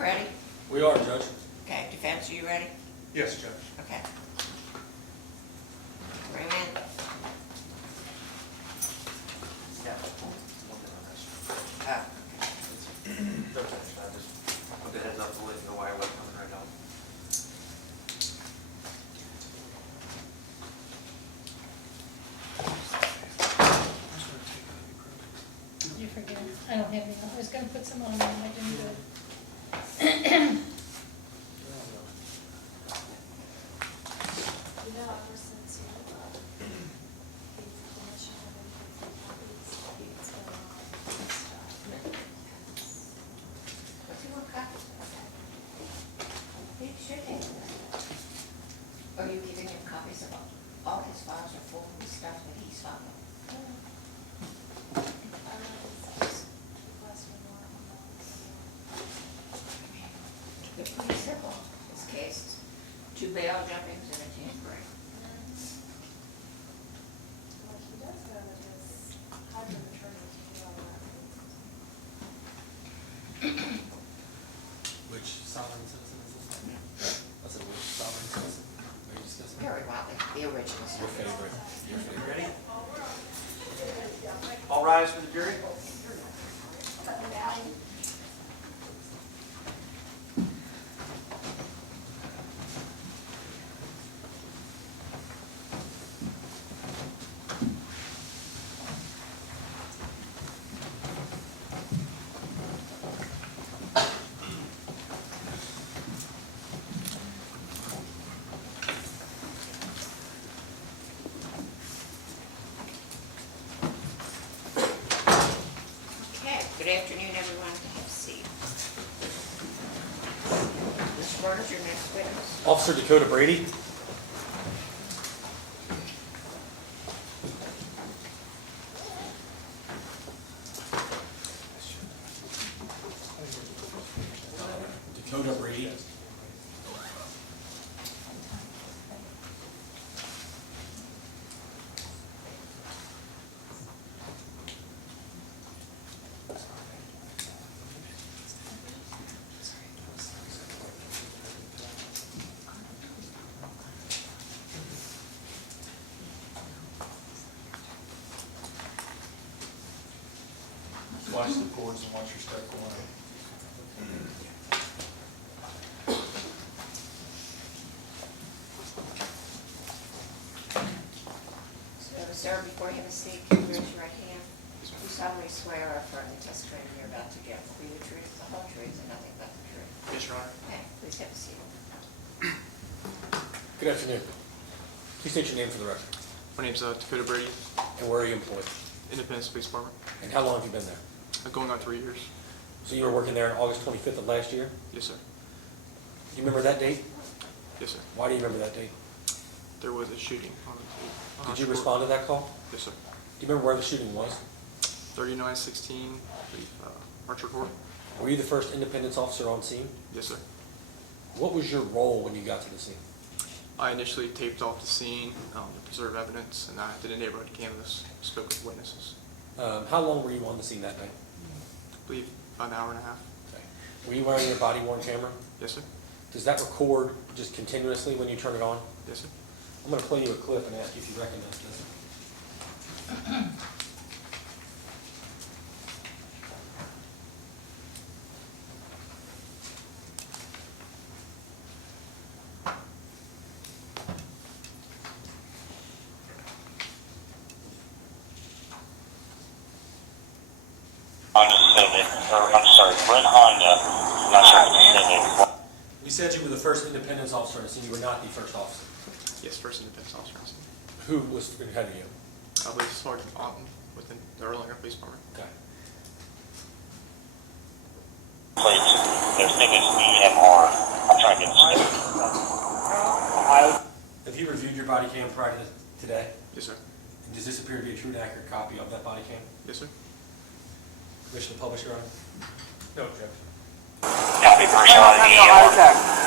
ready? We are, Judge. Okay, defense, are you ready? Yes, Judge. Okay. Bring him in. Yeah. One thing on this. Oh, Okay, I just put the heads up to let you know why I wasn't coming right now. You forget. I don't have any. I was gonna put some on there, and I didn't do it. You know, ever since you, the commission have been taking copies, it's been on stuff. what's he want copies of? He should have that. Are you giving him copies of all his files are full of stuff that he's filed? It's pretty simple, this case. 2 bail jumpings and a tampering. Well, he does know that his husband attorney can do all that. Which sovereign citizen is this? I said, which sovereign citizen? Are you discussing? Very Wiley, the original. Your favorite. Your favorite. Ready? All rise for the jury. Okay, good afternoon, everyone. Have a seat. Mr. Burns, your next witness. Officer Dakota Brady. Dakota Brady. Watch the cords and watch your step going. So, sir, before you have a seat, can you raise your right hand? You solemnly swear or affirm the testimony you're about to give will be the truth, the whole truth, and nothing but the truth. Yes, Your Honor. Okay, please have a seat. Good afternoon. Please state your name for the record. My name's Dakota Brady, And where are you employed? Independence Police Department. And how long have you been there? Going on 3 years. So you were working there on August 25th of last year? Yes, sir. Do you remember that date? Yes, sir. Why do you remember that date? There was a shooting on the Did you respond to that call? Yes, sir. Do you remember where the shooting was? 3916, I believe, Archer Court. Were you the first Independence officer on scene? Yes, sir. What was your role when you got to the scene? I initially taped off the scene to preserve evidence, and I did a neighborhood canvass, spoke with witnesses. How long were you on the scene that day? I believe about an hour and a half. Okay. Were you wearing your body-worn camera? Yes, sir. Does that record just continuously when you turn it on? Yes, sir. I'm going to play you a clip and ask you if you recognize this. Honda Civic, or I'm sorry, Brent Honda, I'm not sure if it's Civic. You said you were the first Independence officer on the scene. You were not the first officer. Yes, first independence officer on scene. Who was ahead of you? I believe Sergeant Otten within the Erlanger Police Department. Okay. Plates, their Civic EMR. I'm trying to get this. Have you reviewed your body cam prior to today? Yes, sir. And does this appear to be a true and accurate copy of that body cam? Yes, sir. Permission to publish, Your Honor? No objection. Copy personality EMR.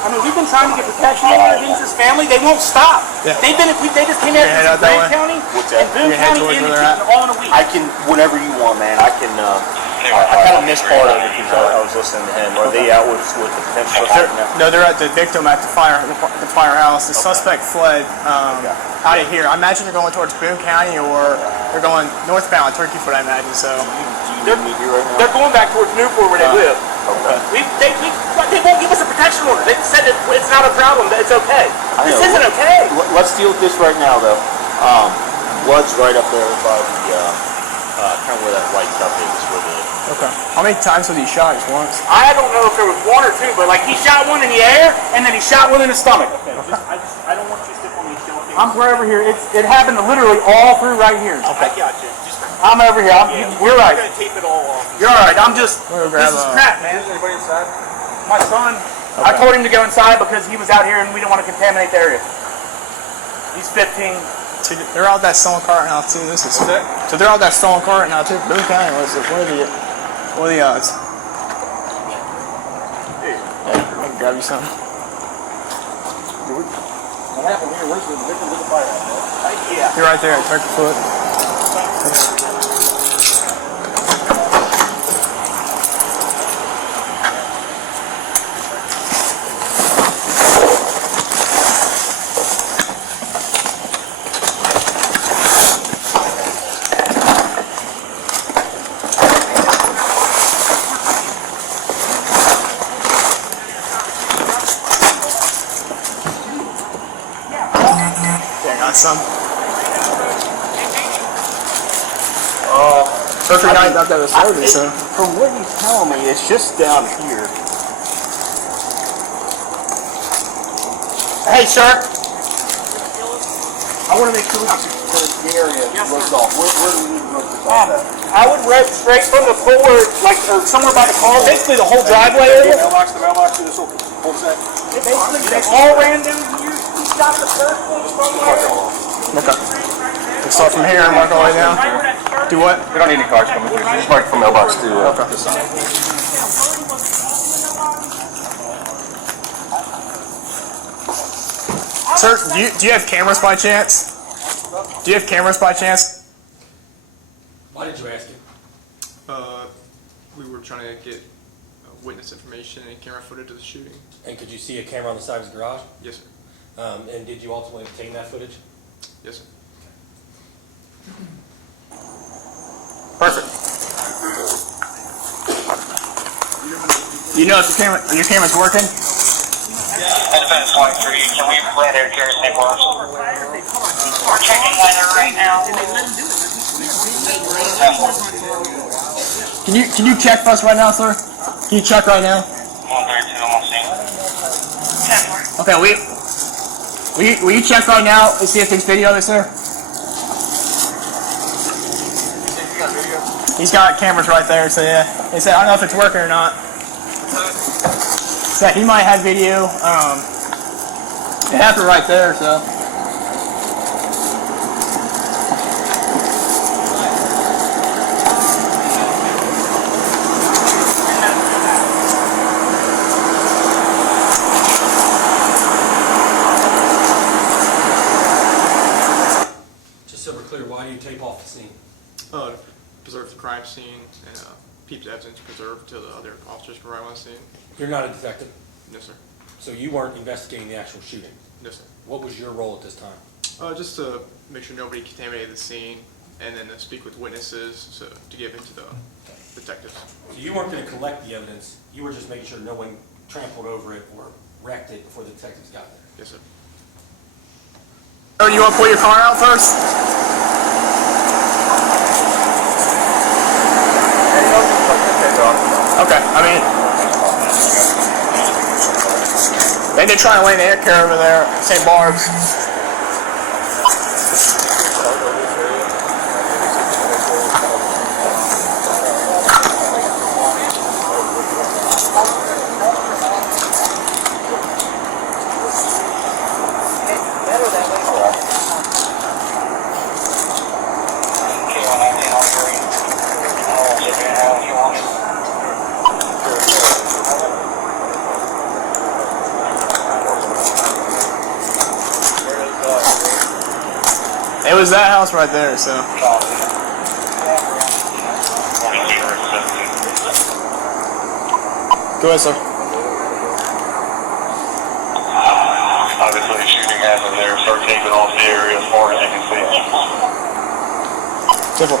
I mean, we've been trying to get protection over against this family. They won't stop. Yeah. They just came out of Boone County. What's that? And Boone You head County towards ended where they're it all in a week. I can, whenever you want, man, I can, I kind of missed part of it because I was listening to him. Are they out with the potential suspect now? No, they're at the victim at the firehouse. The suspect fled out of here. I imagine they're going towards Boone County or they're going northbound Turkey Foot, I imagine. So They're going back towards Newport where they live. Okay. They won't give us a protection order. They said it's not a problem, that it's okay. This isn't okay. Let's deal with this right now, though. Blood's right up there by the, kind of where that white cup is, where the... okay. How many times was he shot? Just once? I don't know if there was one or two, but like he shot one in the air and then he shot one in the stomach. Okay, I don't want you to step on me. I'm right over here. It happened literally all through right here. Okay. I got you. I'm over here. We're right. I'm gonna tape it all off. You're all right. I'm just. We're gonna This grab is crap, man. Is anybody inside? My son. I told him to go inside because he was out here and we didn't want to contaminate the area. He's 15. They're out that stolen car now too. This is so they're out that stolen car now too. Boone County was it? What are the odds? Hey, I can grab you something. What happened here? Where's the victim of the fire? Yeah. You're right there at Turkey Foot. Some. Perfect night out there was loaded, so. From what he's telling me, it's just down here. Hey, sir. I want to make sure the area roped off. Where do we need to rope this off at? I would rope straight from the pool or somewhere by the car. Basically the whole driveway area. The mailbox to this whole set. Basically they all ran down here. He shot the first one from there. Okay. We'll start from here and work our way down. Do what? We don't need any cars coming through. Just mark from mailbox to Okay. the side. Sir, do you have cameras by chance? Do you have cameras by chance? Why did you ask him? We were trying to get witness information and camera footage of the shooting. And could you see a camera on the side of his garage? Yes, sir. And did you ultimately obtain that footage? Yes, sir. Perfect. You know if your camera's working? Advance 23, can we let air carrier stay for us? We're checking weather right now. Can you check for us right now, sir? Can you check right now? 132, almost seen. Okay, will you check right now and see if there's video of it, sir? He's got cameras right there, so yeah. He said, I don't know if it's working or not. So he might have video. It happened right there, so. Just so we're clear, why do you tape off the scene? Preserve the crime scene and keep the evidence preserved till the other officers can arrive on the scene. You're not a detective, No, sir. so you weren't investigating the actual shooting. No, sir. What was your role at this time? Just to make sure nobody contaminated the scene and then to speak with witnesses to give it to the detectives. So you weren't going to collect the evidence, you were just making sure no one trampled over it or wrecked it before the detectives got there. Yes, sir. Oh, you want to pull your car out first? Okay, I mean, they're trying to lay the air carrier over there, St. Barb's. It was that house right there, so. Go ahead, sir. Obviously, shooting happened there. Start taping off the area as far as you can see. Simple.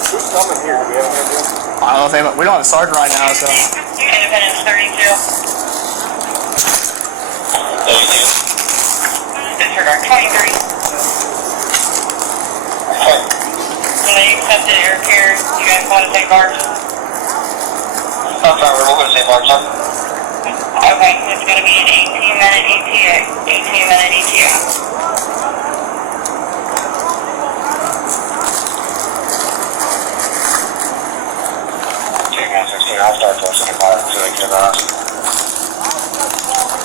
Who's coming here? Do we have any idea? I don't know if anybody, we don't have a sergeant right now, so. Independence 32. Disregard 23. When they accepted air care, you guys want to take bars? I'm sorry, we're going to say Mark, son. Okay, it's going to be an 18-minute ETA. 18-minute ETA. I'll start posting the car until they get us.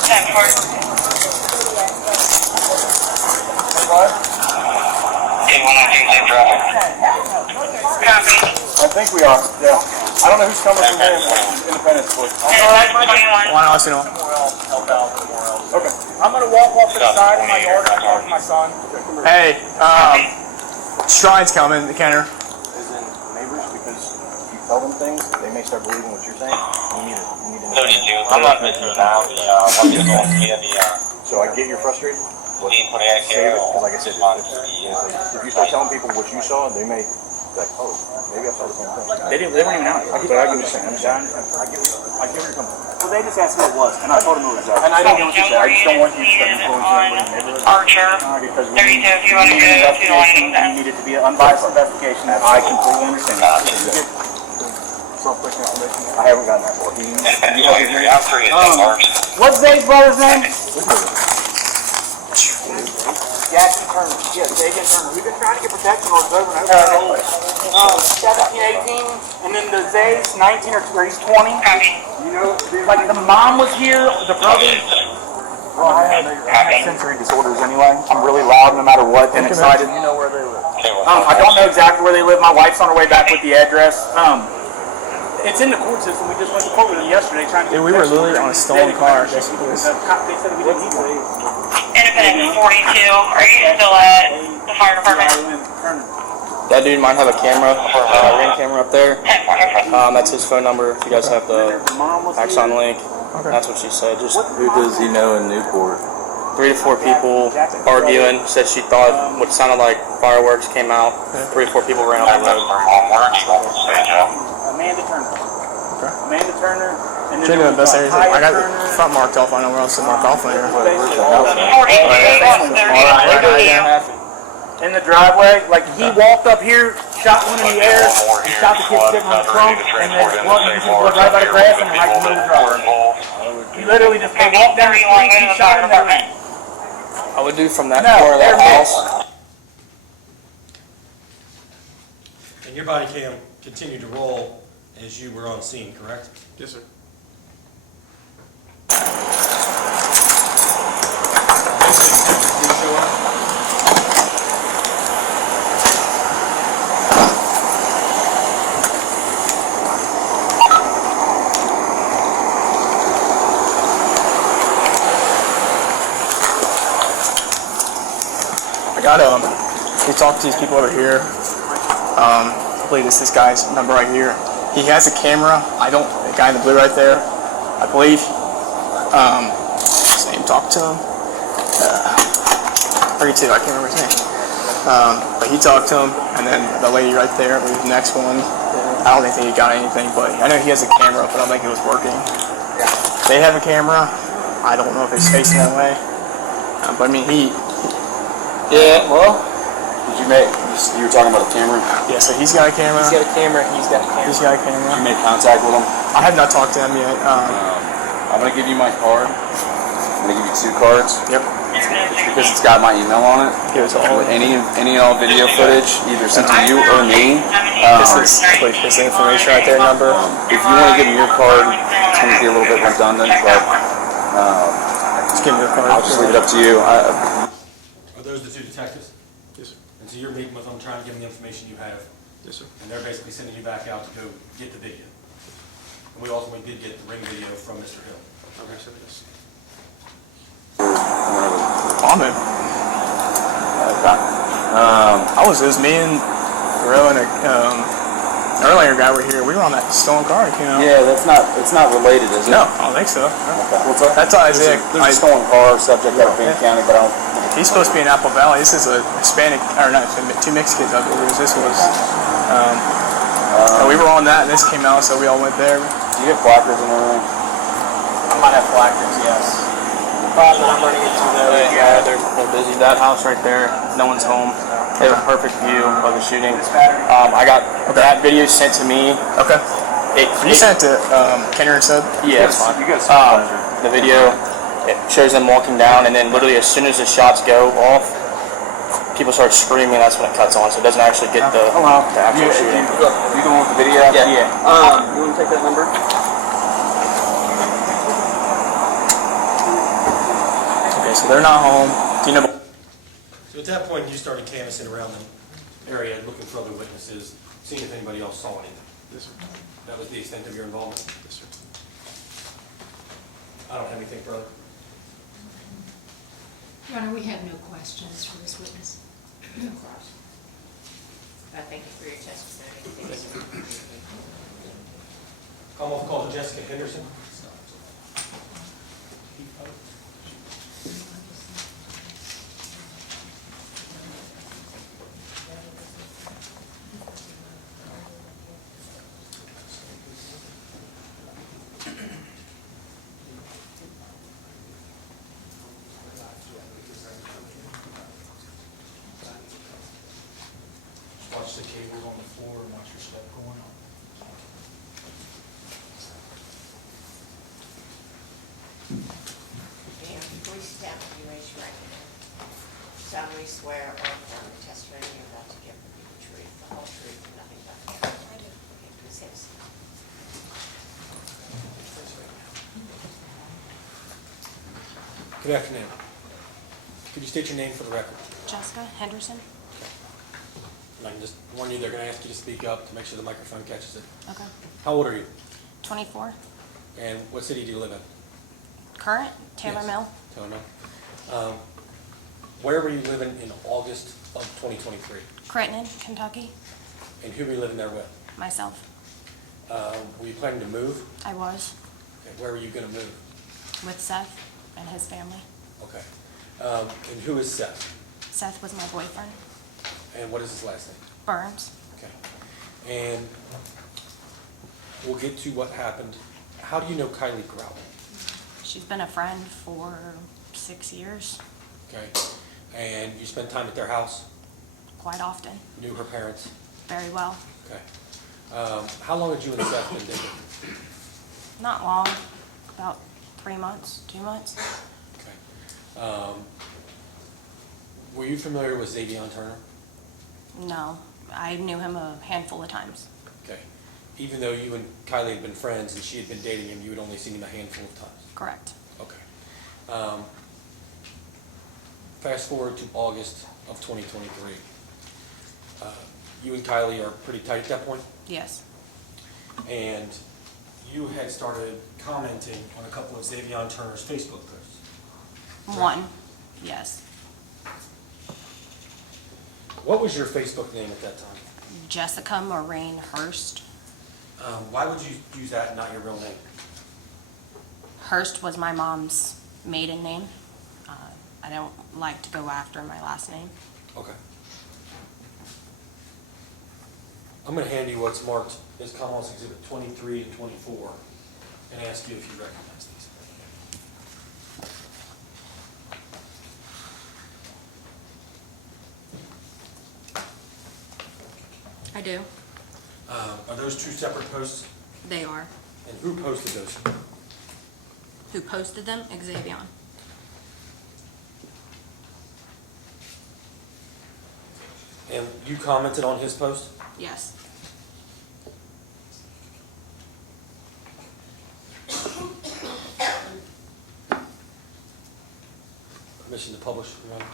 10-4. What? 819, same traffic. Copy. I think we are, yeah. I don't know who's coming from there. Independence, please. Independence 21. Why not, you know? Help out somewhere else. Okay. I'm gonna walk off to the side of my yard and talk to my son. Hey, Stride's coming, Kenner. As in neighbors, because if you tell them things, they may start believing what you're saying. You need to 32. I'm not missing now. I'm just going to get the, So I get you're frustrated. But Need for the save it, because like I said, if you start telling people what you saw, they may be like, oh, maybe I saw the same thing. They weren't even out. I get what you're saying. I get where you're coming from. Well, they just asked me what it was, and I told them it was that. And I don't know what you said. I just don't want you to start influencing anybody in the neighborhood. Archer. Because 32, if you want to go to the line of you needed to be an unbiased investigation. I completely understand. Self-pushing information. I haven't gotten that far. I'm free at 10 bars. What's Zane's brother's name? Jackson Turner. Yes, Jagan Turner. We've been trying to get protection orders over and over. 17, 18, and then the Zay's 19 or he's 20. Copy. You know, like the mom was here, the brother. Well, I have sensory disorders anyway. I'm really loud no matter what and excited. You know where they live. I don't know exactly where they live. My wife's on her way back with the address. It's in the court system. We just went to court with them yesterday trying to get Dude, we were literally on a stolen car. They said we didn't need one. Independence 42. Are you still at the fire department? That dude might have a camera, ring camera up there. 10-4. That's his phone number. If you guys have the Axon link, that's what she said. Just Who does he know in Newport? 3 to 4 people arguing. Said she thought what sounded like fireworks came out. 3 to 4 people ran off the road. Amanda Turner. Amanda Turner. And Should have been the best areas. I got the front marked off. I know where else to mark off later. 42. In the driveway, like he walked up here, shot one in the air, and shot the kid sitting on the trunk, and then you just walked right by the grass and right in the middle of the driveway. He literally just walked down the street, he shot him in the ring. I would do from that corner of that house. And your body cam continued to roll as you were on scene, correct? Yes, sir. Did you show up? I got we talked to these people over here. I believe this guy's number right here. He has a camera. The guy in the blue right there, I believe. His name, talk to him. 32, I can't remember his name. But he talked to him, and then the lady right there, the next one. I don't think he got anything, but I know he has a camera, but I don't think it was working. They have a camera. I don't know if it's facing that way. But I mean, yeah, well. You were talking about a camera? Yeah, so he's got a camera. He's got a camera, he's got a camera. He's got a camera. You made contact with him? I have not talked to him yet. I'm gonna give you my card. I'm gonna give you 2 cards. Yep. It's because it's got my email on it. Give it to all. With any and all video footage, either sent to you or me. This is information right there, number. If you want to give me your card, it's going to be a little bit redundant, but Just give me your card. I'll just leave it up to you. Are those the 2 detectives? Yes, sir. And so you're meeting with them, trying to give them the information you have, Yes, sir. and they're basically sending you back out to go get the video. And we ultimately did get the ring video from Mr. Hill. Okay, so yes. On it. It was me and Guerrero and earlier guy were here. We were on that stolen car, you know. Yeah, it's not related, is it? No, I don't think so. Okay. What's up? That's Isaiah. There's a stolen car subject out of Payne County, but I don't. He's supposed to be in Apple Valley. This is a Hispanic, or not, two mixed kids, I believe. This was. So we were on that, and this came out, so we all went there. Do you have placards and everything? I might have placards, yes. But I'm running into yeah, they're busy. That house right there, no one's home. They have a perfect view of the shooting. I got that video sent to me. Okay. You sent it to Kenner and Sub? Yes. You guys. The video, it shows them walking down, and then literally as soon as the shots go off, people start screaming, and that's when it cuts on, so it doesn't actually get the actual shooting. You going with the video? Yeah. You want to take that number? Okay, so they're not home. Do you know? So at that point, you started canvassing around the area, looking for other witnesses, seeing if anybody else saw anything. Yes, sir. That was the extent of your involvement? Yes, sir. I don't have anything further. Your Honor, we have no questions for this witness. No cross. I thank you for your testimony. Commonwealth call to Jessica Henderson. Watch the cables on the floor and watch your step going on. Dan, please stand and you raise your right hand. Solemnly swear or affirm the testimony you're about to give will be the truth, the whole truth, and nothing but the truth. I do. Okay, please have a seat. Good afternoon. Could you state your name for the record? Jessica Henderson. And I can just warn you, they're going to ask you to speak up to make sure the microphone catches it. Okay. How old are you? 24. And what city do you live in? Current, Taylor Yes. Mill. Taylor Mill. Where were you living in August of 2023? Crittenden, Kentucky. And who were you living there with? Myself. Were you planning to move? I was Okay, where were you going to move? with Seth and his family. Okay. And who is Seth? Seth was my boyfriend. And what is his last name? Burns. Okay. And we'll get to what happened. How do you know Kylie Growell? She's been a friend for 6 years, Okay. And you spent time at their house? quite often, Knew her parents? very well. Okay. How long had you and Seth been dating? Not long, about 3 months, 2 months. Okay. Were you familiar with Xavion Turner? No, I knew him a handful of times. Okay. Even though you and Kylie had been friends and she had been dating him, you had only seen him a handful of times? Correct. Okay. Fast forward to August of 2023. You and Kylie are pretty tight at that point? Yes. And you had started commenting on a couple of Xavion Turner's Facebook posts. One, yes. What was your Facebook name at that time? Jessica Maureen Hurst. Why would you use that and not your real name? Hurst was my mom's maiden name. I don't like to go after my last name. Okay. I'm going to hand you what's marked as Commonwealth's Exhibit 23 and 24 and ask you if you recognize these. I do. Are those two separate posts? They are. And who posted those? Who posted them? Xavion. And you commented on his post? Yes. Permission to publish, Your Honor?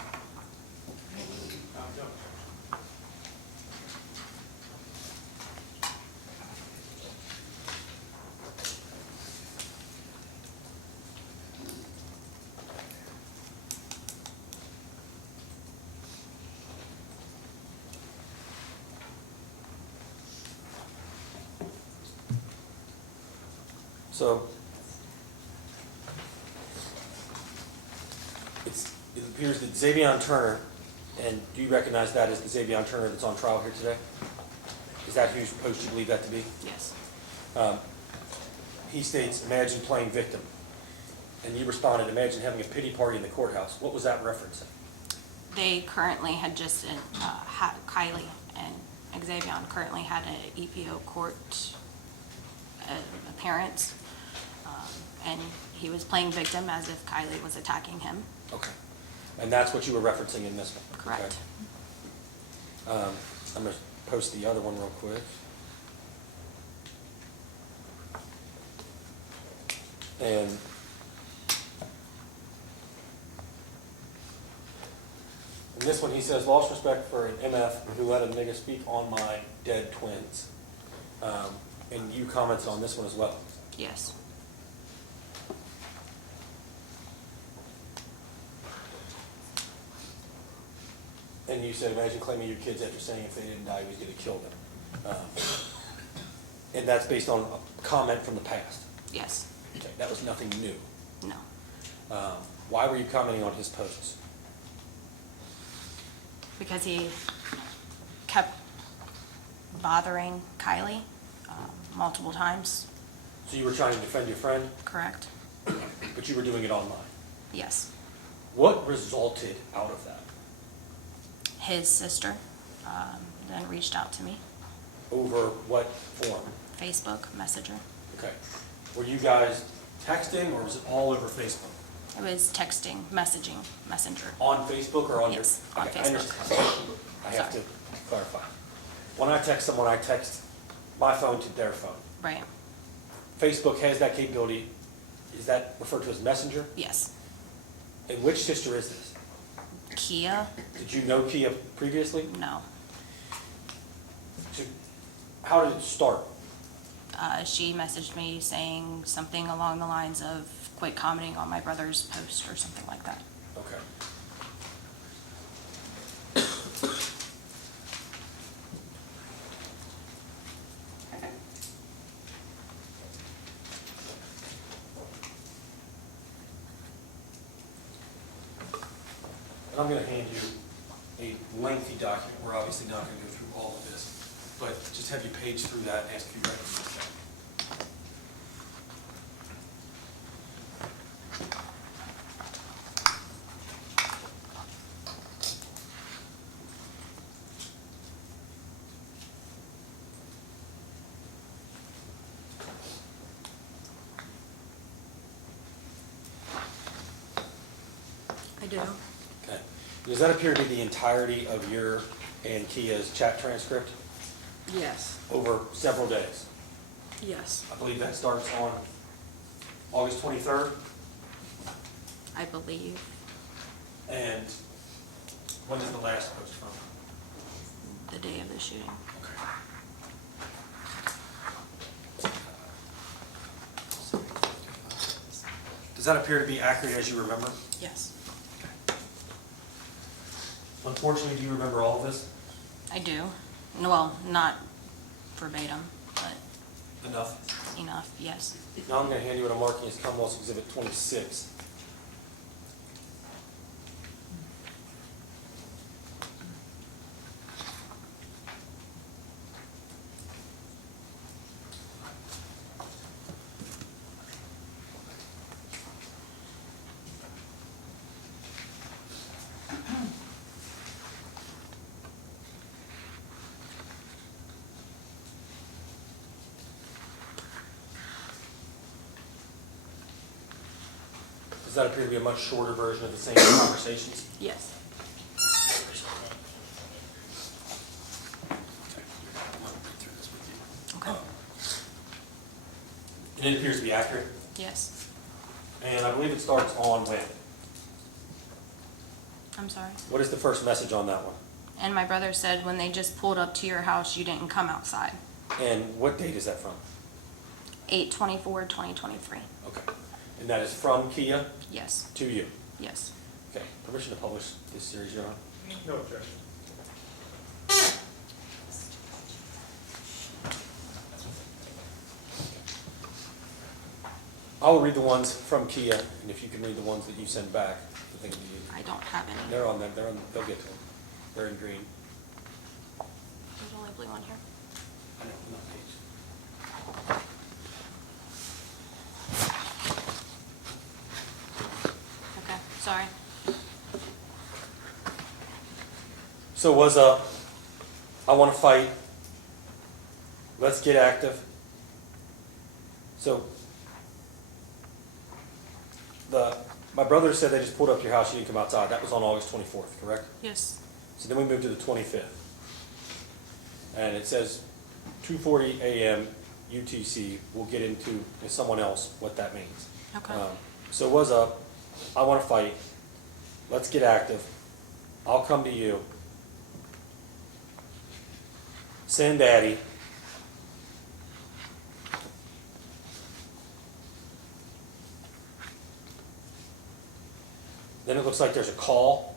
So it appears that Xavion Turner, and do you recognize that as the Xavion Turner that's on trial here today? Is that who you're supposed to believe that to be? Yes. He states, imagine playing victim. And you responded, imagine having a pity party in the courthouse. What was that referencing? They currently had just, Kylie and Xavion currently had an EPO court appearance. And he was playing victim as if Kylie was attacking him. Okay. And that's what you were referencing in this one? Correct. Okay. I'm going to post the other one real quick. And in this one, he says, lost respect for an MF who let a nigga speak on my dead twins. And you commented on this one as well. Yes. And you said, imagine claiming your kids after saying if they didn't die, he was going to kill them. And that's based on a comment from the past. Yes. Okay, that was nothing new. No. Why were you commenting on his posts? Because he kept bothering Kylie multiple times. So you were trying to defend your friend, Correct. but you were doing it online. Yes. What resulted out of that? His sister then reached out to me. Over what form? Facebook Messenger. Okay. Were you guys texting, or was it all over Facebook? It was texting, messaging, messenger. On Facebook or on your? Yes, on Okay, I Facebook. understand. I have to clarify. When I text someone, I text my phone to their phone. Right. Facebook has that capability. Is that referred to as Messenger? Yes. And which sister is this? Kia? Did you know Kia previously? No. How did it start? She messaged me saying something along the lines of quit commenting on my brother's post or something like that. Okay. And I'm going to hand you a lengthy document. We're obviously not going to go through all of this, but just have you page through that and ask if you recognize that. I do. Okay. Does that appear to be the entirety of your and Kia's chat transcript Yes. over several days? Yes. I believe that starts on August 23rd. I believe. And when is the last post from? The day of the shooting. Okay. Does that appear to be accurate as you remember? Yes. Unfortunately, do you remember all of this? I do. Well, not verbatim, but Enough. enough, yes. Now I'm going to hand you what I'm marking as Commonwealth's Exhibit 26. Does that appear to be a much shorter version of the same conversations? Yes. Okay. And it appears to be accurate? Yes. And I believe it starts on when? I'm sorry. What is the first message on that one? And my brother said when they just pulled up to your house, you didn't come outside. And what date is that from? 8/24/2023. Okay. And that is from Kia Yes. to you? Yes. Okay. Permission to publish this series, Your Honor? No objection. I'll read the ones from Kia, and if you can read the ones that you send back, I think it'll be easy. I don't have any. They're on them, they'll get to them. They're in green. There's only blue on here. I know, not page. Okay, sorry. So what's up? I want to fight. Let's get active. So, my brother said they just pulled up to your house, you didn't come outside. That was on August 24th, correct? Yes. So then we moved to the 25th. And it says 2:40 a.m. UTC. We'll get into with someone else what that means. Okay. So what's up? I want to fight. Let's get active. I'll come to you. Send Daddy. Then it looks like there's a call.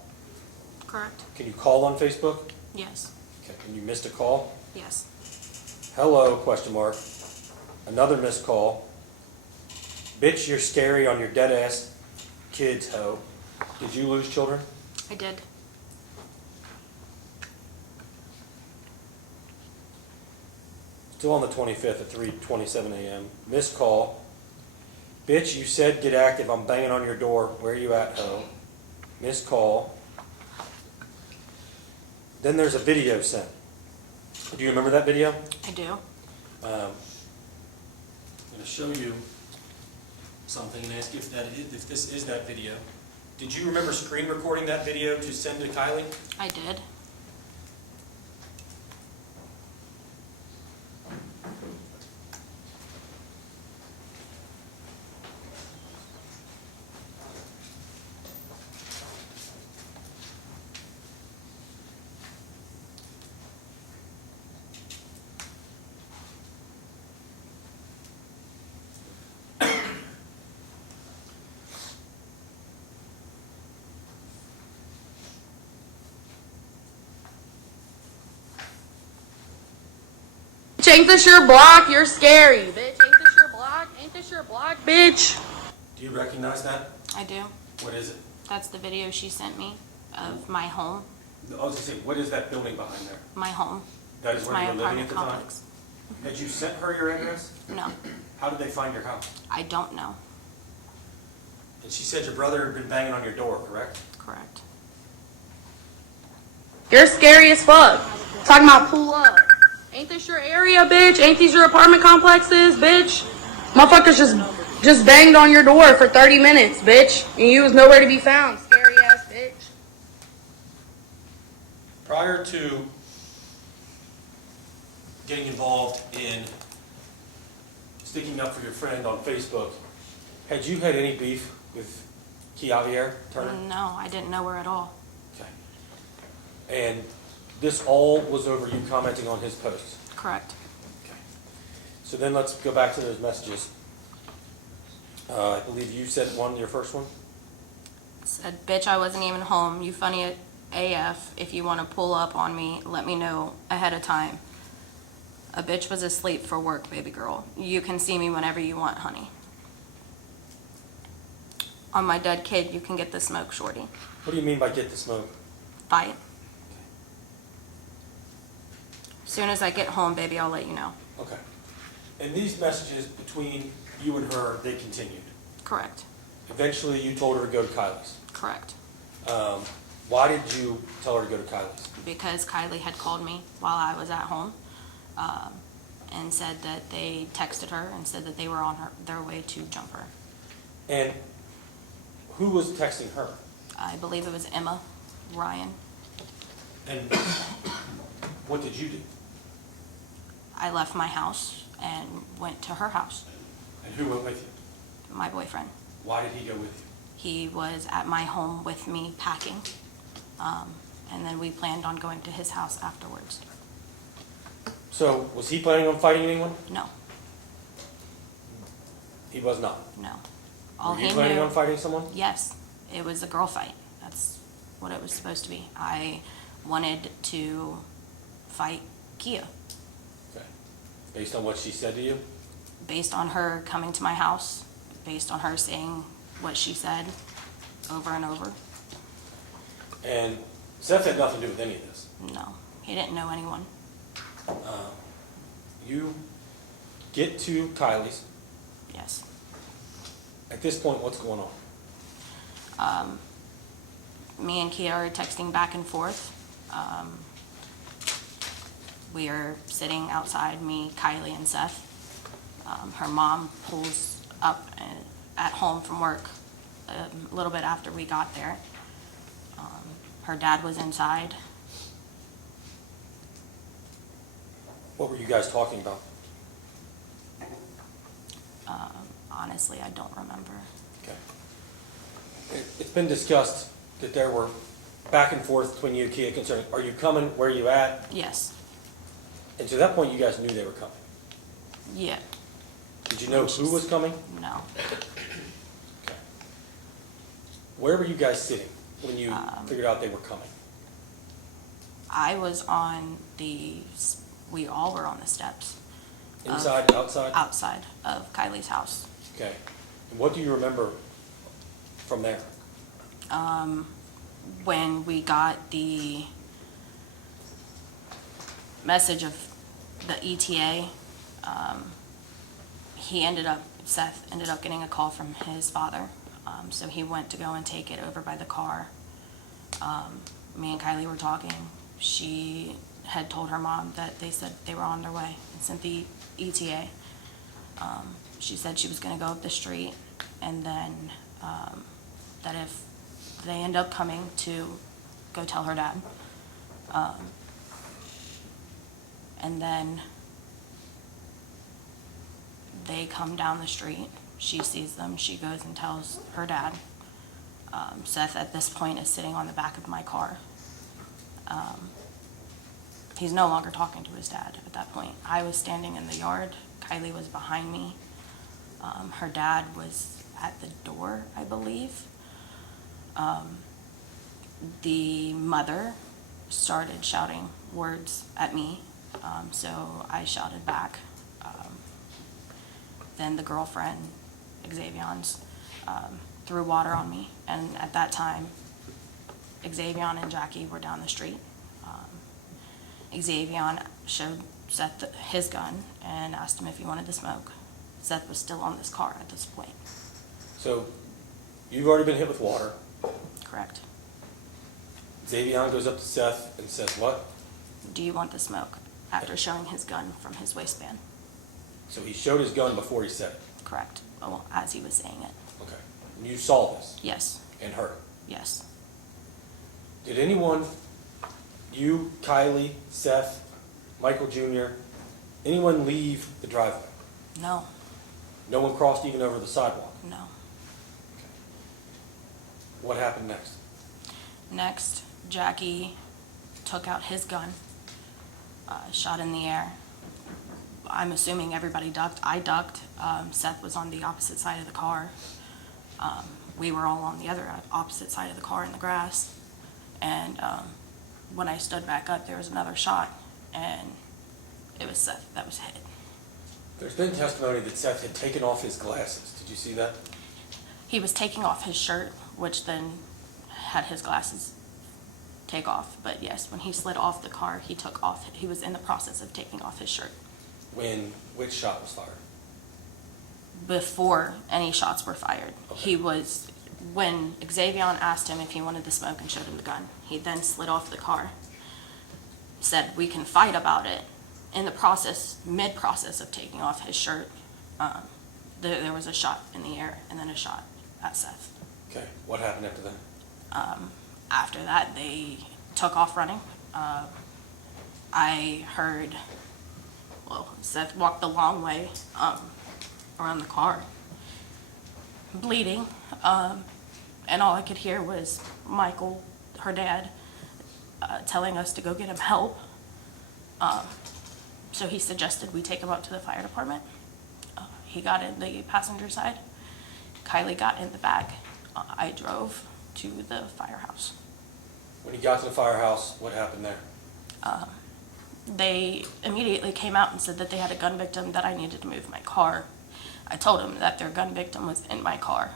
Correct. Can you call on Facebook? Yes. Okay. And you missed a call? Yes. Hello, question mark. Another missed call. Bitch, you're scary on your dead ass kids, ho. Did you lose children? I did. Still on the 25th at 3:27 a.m. Missed call. Bitch, you said get active. I'm banging on your door. Where you at, ho? Missed call. Then there's a video sent. Do you remember that video? I do. I'm going to show you something and ask if this is that video. Did you remember screen recording that video to send to Kylie? I did. Ain't this your block? You're scary, bitch. Ain't this your block? Ain't this your block, bitch? Do you recognize that? I do. What is it? That's the video she sent me of my home. I was going to say, what is that building behind there? My home. That is where My you were living at apartment the time? complex. Had you sent her your address? No, How did they find your house? I don't know. And she said your brother had been banging on your door, correct? Correct. You're scary as fuck. Talking about pull up. Ain't this your area, bitch? Ain't these your apartment complexes, bitch? Motherfuckers just banged on your door for 30 minutes, bitch. And you was nowhere to be found. Scary ass bitch. Prior to getting involved in sticking up for your friend on Facebook, had you had any beef with Javier Turner? No, I didn't know her at all. Okay. And this all was over you commenting on his posts? Correct. Okay. So then let's go back to those messages. I believe you sent one, your first one? Said, bitch, I wasn't even home. You funny AF. If you want to pull up on me, let me know ahead of time. A bitch was asleep for work, baby girl. You can see me whenever you want, honey. On my dead kid, you can get the smoke, shorty. What do you mean by get the smoke? Fight. As soon as I get home, baby, I'll let you know. Okay. And these messages between you and her, they continued? Correct. Eventually you told her to go to Kylie's? Correct. Why did you tell her to go to Kylie's? Because Kylie had called me while I was at home and said that they texted her and said that they were on their way to jump her. And who was texting her? I believe it was Emma Ryan. And what did you do? I left my house and went to her house. And who went with you? My boyfriend. Why did he go with you? He was at my home with me packing. And then we planned on going to his house afterwards. So, was he planning on fighting anyone? No, He was not. no. All Were you he planning knew, on fighting someone? yes, it was a girl fight. That's what it was supposed to be. I wanted to fight Kia Okay. Based on what she said to you? based on her coming to my house, based on her saying what she said over and over. And Seth had nothing to do with any of this. No, he didn't know anyone. You get to Kylie's. Yes. At this point, what's going on? Me and Kia are texting back and forth. We are sitting outside, me, Kylie, and Seth. Her mom pulls up at home from work a little bit after we got there. Her dad was inside. What were you guys talking about? Honestly, I don't remember. Okay. It's been discussed that there were back and forth between you and Kia concerning, are you coming, where are you at? Yes. And to that point, you guys knew they were coming. Yeah. Did you know who was coming? No. Okay. Where were you guys sitting when you figured out they were coming? I was on we all were on the steps. Inside, outside? Outside of Kylie's house. Okay. And what do you remember from there? When we got the message of the ETA, Seth ended up getting a call from his father. So he went to go and take it over by the car. Me and Kylie were talking. She had told her mom that they said they were on their way and sent the ETA. She said she was going to go up the street, and then that if they end up coming, to go tell her dad. And then they come down the street. She sees them. She goes and tells her dad. Seth, at this point, is sitting on the back of my car. He's no longer talking to his dad at that point. I was standing in the yard. Kylie was behind me. Her dad was at the door, I believe. The mother started shouting words at me, so I shouted back. Then the girlfriend, Xavion's, threw water on me, and at that time, Xavion and Jackie were down the street. Xavion showed Seth his gun and asked him if he wanted to smoke. Seth was still on this car at this point. So you've already been hit with water. Correct. Xavion goes up to Seth and says what? Do you want the smoke? After showing his gun from his waistband. So he showed his gun before he said it. Correct. Well, as he was saying it. Okay. And you saw this? Yes. And heard? Yes. Did anyone, you, Kylie, Seth, Michael Jr., anyone leave the driveway? No. No one crossed even over the sidewalk? No. What happened next? Next, Jackie took out his gun, shot in the air. I'm assuming everybody ducked. I ducked. Seth was on the opposite side of the car. We were all on the other opposite side of the car in the grass. And when I stood back up, there was another shot, and it was Seth that was hit. There's been testimony that Seth had taken off his glasses. Did you see that? He was taking off his shirt, which then had his glasses take off. But yes, when he slid off the car, he was in the process of taking off his shirt. Which shot was fired? Before any shots were fired. Okay. When Xavion asked him if he wanted to smoke and showed him the gun, he then slid off the car, said we can fight about it. In the process, mid-process of taking off his shirt, there was a shot in the air and then a shot at Seth. Okay, what happened after that? After that, they took off running. I heard, Seth walked the long way around the car, bleeding, and all I could hear was Michael, her dad, telling us to go get him help. So he suggested we take him up to the fire department. He got in the passenger side. Kylie got in the back. I drove to the firehouse. When he got to the firehouse, what happened there? They immediately came out and said that they had a gun victim, that I needed to move my car. I told him that their gun victim was in my car.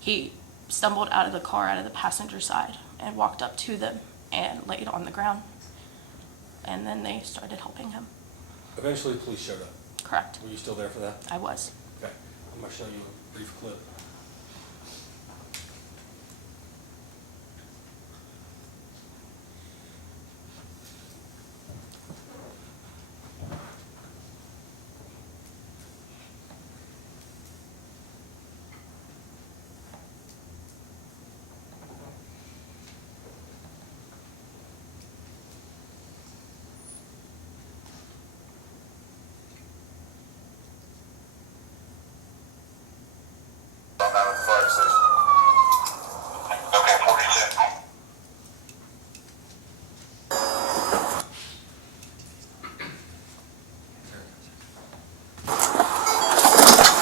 He stumbled out of the car, out of the passenger side, and walked up to them and laid on the ground. And then they started helping him. Eventually, the police showed up. Correct. Were you still there for that? I was. Okay. I'm gonna show you a brief clip. I'm out at the fire station. Okay, 46.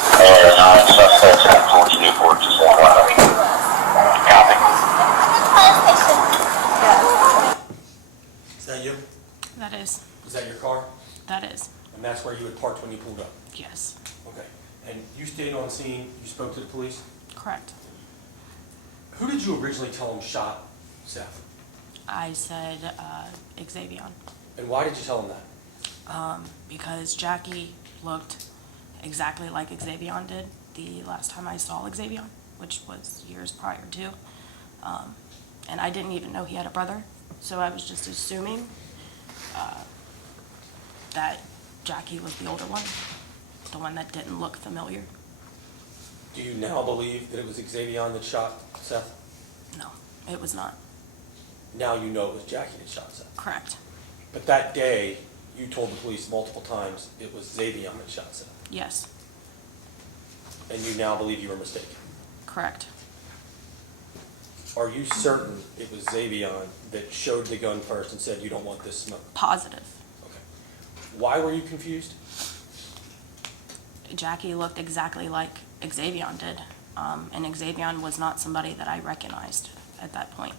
Suspects at George Newport, just one Copy. Is that you? That is. Is that your car? That is. And that's where you had parked when you pulled up? Yes. Okay. And you stayed on scene, you spoke to the police? Correct. Who did you originally tell him shot Seth? I said Xavier. And why did you tell him that? Because Jackie looked exactly like Xavier did the last time I saw Xavier, which was years prior to. And I didn't even know he had a brother, so I was just assuming that Jackie was the older one, the one that didn't look familiar. Do you now believe that it was Xavier that shot Seth? No, it was not. Now you know it was Jackie that shot Seth. Correct. But that day, you told the police multiple times it was Xavier that shot Seth. Yes. And you now believe you were mistaken. Correct. Are you certain it was Xavier that showed the gun first and said, "You don't want this smoke"? Positive. Okay. Why were you confused? Jackie looked exactly like Xavier did, and Xavier was not somebody that I recognized at that point.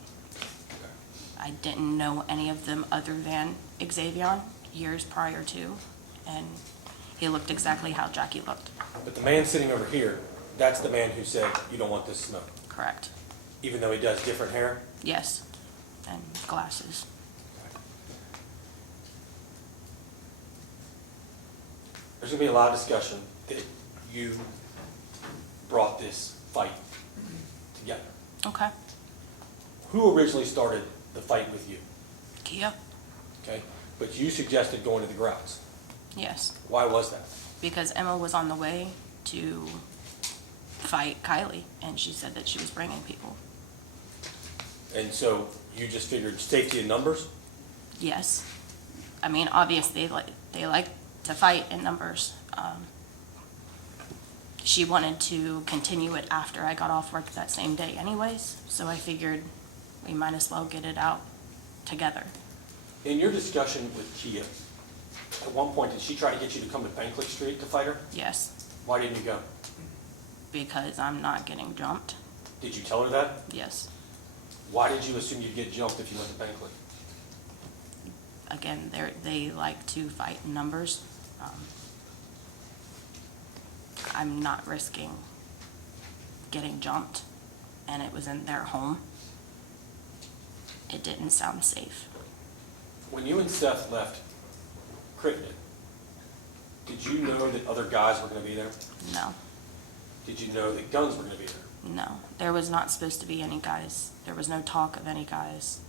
I didn't know any of them other than Xavier years prior to, and he looked exactly how Jackie looked. But the man sitting over here, that's the man who said, "You don't want this smoke." Correct. Even though he does different hair? Yes, and glasses. There's gonna be a lot of discussion that you brought this fight together. Okay. Who originally started the fight with you? Kia? Okay, but you suggested going to the grounds. Yes, Why was that? because Emma was on the way to fight Kylie, and she said that she was bringing people. And so you just figured safety in numbers? Yes. I mean, obviously, they like to fight in numbers. She wanted to continue it after I got off work that same day anyways, so I figured we might as well get it out together. In your discussion with Kia, at one point, did she try to get you to come to Bankley Street to fight her? Yes, Why didn't you go? because I'm not getting jumped. Did you tell her that? Yes. Why did you assume you'd get jumped if you went to Bankley? Again, they like to fight in numbers. I'm not risking getting jumped, and it was in their home. It didn't sound safe. When you and Seth left Crittenden, did you know that other guys were going to be there? No, Did you know that guns were going to be there no. There was not supposed to be any guys. There was no talk of any guys.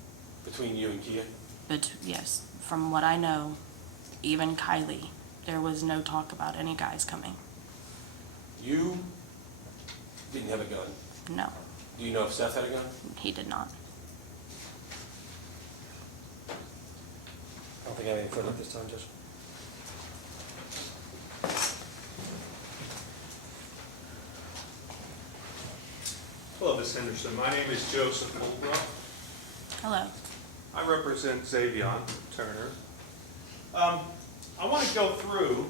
between you and Kia? But yes, from what I know, even Kylie, there was no talk about any guys coming. You didn't have a gun. No, Do you know if Seth had a gun? he did not. I don't think I have anything further at this time, Judge. Hello, Ms. Henderson. My name is Joseph Holbrook. Hello. I represent Xavier Turner. I want to go through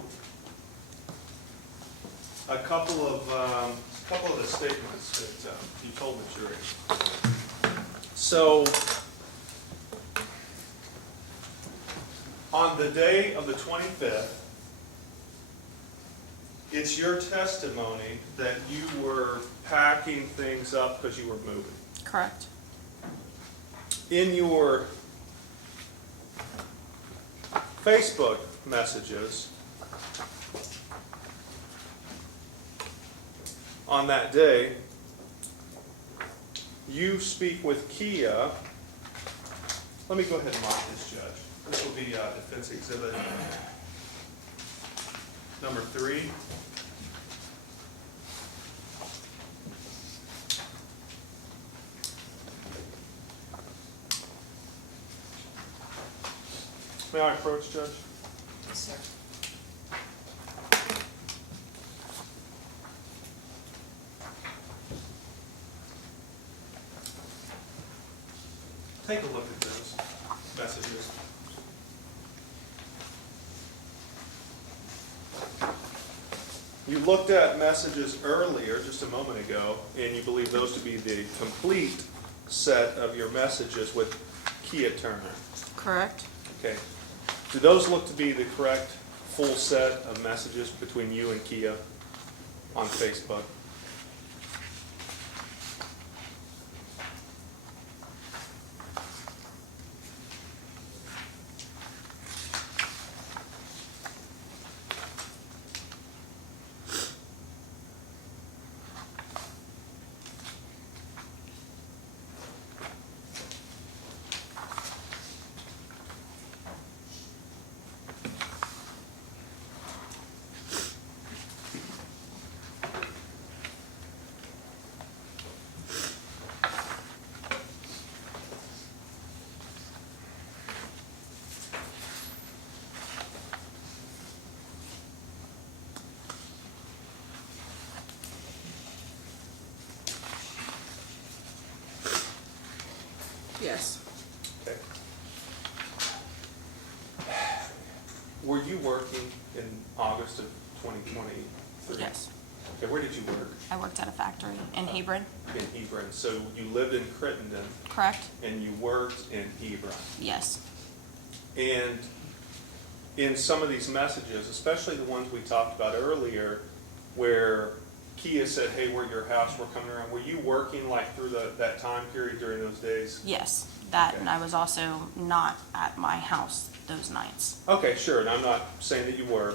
a couple of the statements that you told the jury. So, on the day of the 25th, it's your testimony that you were packing things up because you were moving. Correct. In your Facebook messages on that day, you speak with Kia. Let me go ahead and mark this, Judge. This will be defense exhibit number 3. May I approach, Judge? Yes, sir. Take a look at those messages. You looked at messages earlier, just a moment ago, and you believe those to be the complete set of your messages with Kia Turner. Correct. Okay. Do those look to be the correct full set of messages between you and Kia on Facebook? Yes. Okay. Were you working in August of 2023? Yes. Okay, where did you work? I worked at a factory in Hebron. In Hebron. So you lived in Crittenden Correct. and you worked in Hebron. Yes. And in some of these messages, especially the ones we talked about earlier, where Kia said, hey, we're at your house, we're coming around, were you working like through that time period during those days? Yes. That, Okay. and I was also not at my house those nights. Okay, sure, and I'm not saying that you were,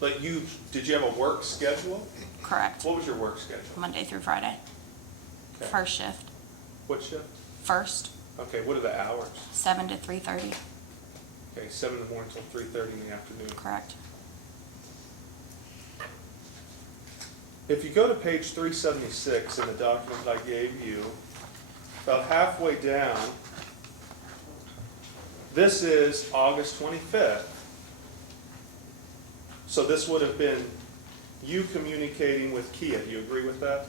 but did you have a work schedule? Correct. What was your work schedule? Monday through Friday. Okay. First shift. What shift? First, Okay, what are the hours? 7 to 3:30. Okay, 7 in the morning till 3:30 in the afternoon. Correct. If you go to page 376 in the document that I gave you, about halfway down, this is August 25th. So this would have been you communicating with Kia. Do you agree with that?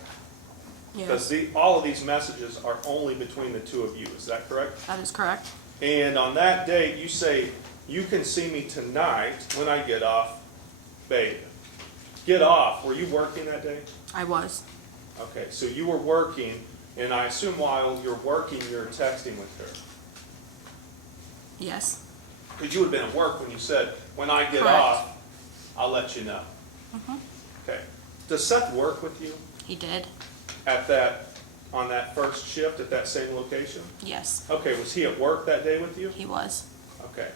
Yes. Because all of these messages are only between the two of you. Is that correct? That is correct. And on that date, you say, you can see me tonight when I get off, babe. Get off. Were you working that day? I was. Okay, so you were working, and I assume while you're working, you're texting with her. Yes. Because you would have been at work when you said, when I get Correct. off, I'll let you know. Mhm. Okay. Does Seth work with you He did. on that first shift at that same location? Yes. Okay, was he at work that day with you? He was. Okay.